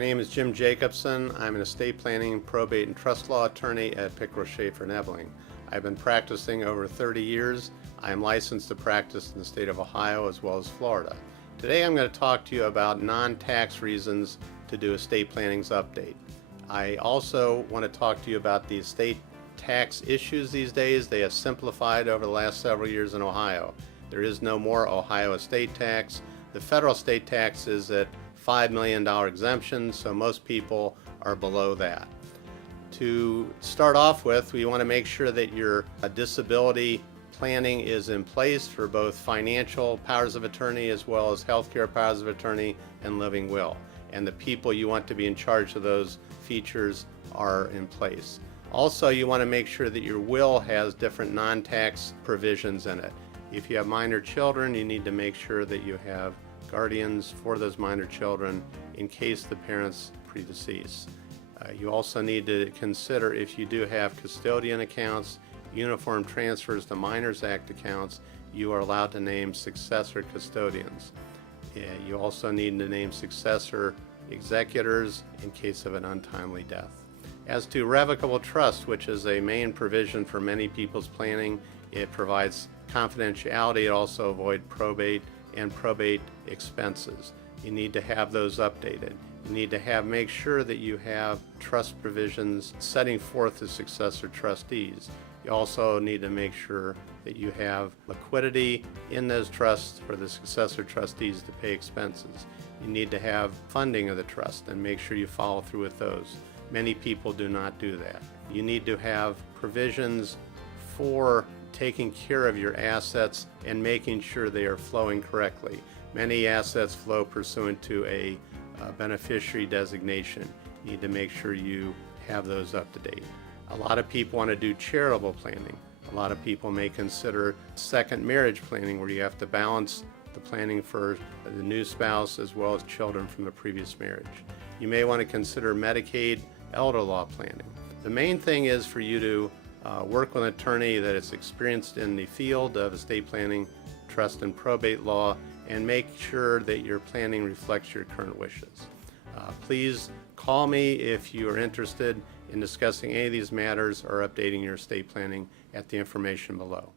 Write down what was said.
name is Jim Jacobson. I'm an estate planning, probate, and trust law attorney at Pickrel, Schaeffer, and Ebeling. I've been practicing over 30 years. I am licensed to practice in the state of Ohio as well as Florida. Today I'm going to talk to you about non-tax reasons to do estate planning's update. I also want to talk to you about the estate tax issues these days. They have simplified over the last several years in Ohio. There is no more Ohio estate tax. The federal estate tax is at $5 million exemption, so most people are below that. To start off with, we want to make sure that your disability planning is in place for both financial powers of attorney as well as healthcare powers of attorney and living will. And the people you want to be in charge of those features are in place. Also, you want to make sure that your will has different non-tax provisions in it. If you have minor children, you need to make sure that you have guardians for those minor children in case the parents predecease. You also need to consider, if you do have custodian accounts, uniform transfers to Minors Act accounts, you are allowed to name successor custodians. You also need to name successor executors in case of an untimely death. As to Revocable Trust, which is a main provision for many people's planning, it provides confidentiality. It also avoids probate and probate expenses. You need to have those updated. You need to make sure that you have trust provisions setting forth the successor trustees. You also need to make sure that you have liquidity in those trusts for the successor trustees to pay expenses. You need to have funding of the trust and make sure you follow through with those. Many people do not do that. You need to have provisions for taking care of your assets and making sure they are flowing correctly. Many assets flow pursuant to a beneficiary designation. You need to make sure you have those up to date. A lot of people want to do charitable planning. A lot of people may consider second marriage planning, where you have to balance the planning for the new spouse as well as children from the previous marriage. You may want to consider Medicaid elder law planning. The main thing is for you to work with an attorney that is experienced in the field of estate planning, trust, and probate law, and make sure that your planning reflects your current wishes. Please call me if you are interested in discussing any of these matters or updating your estate planning at the information below.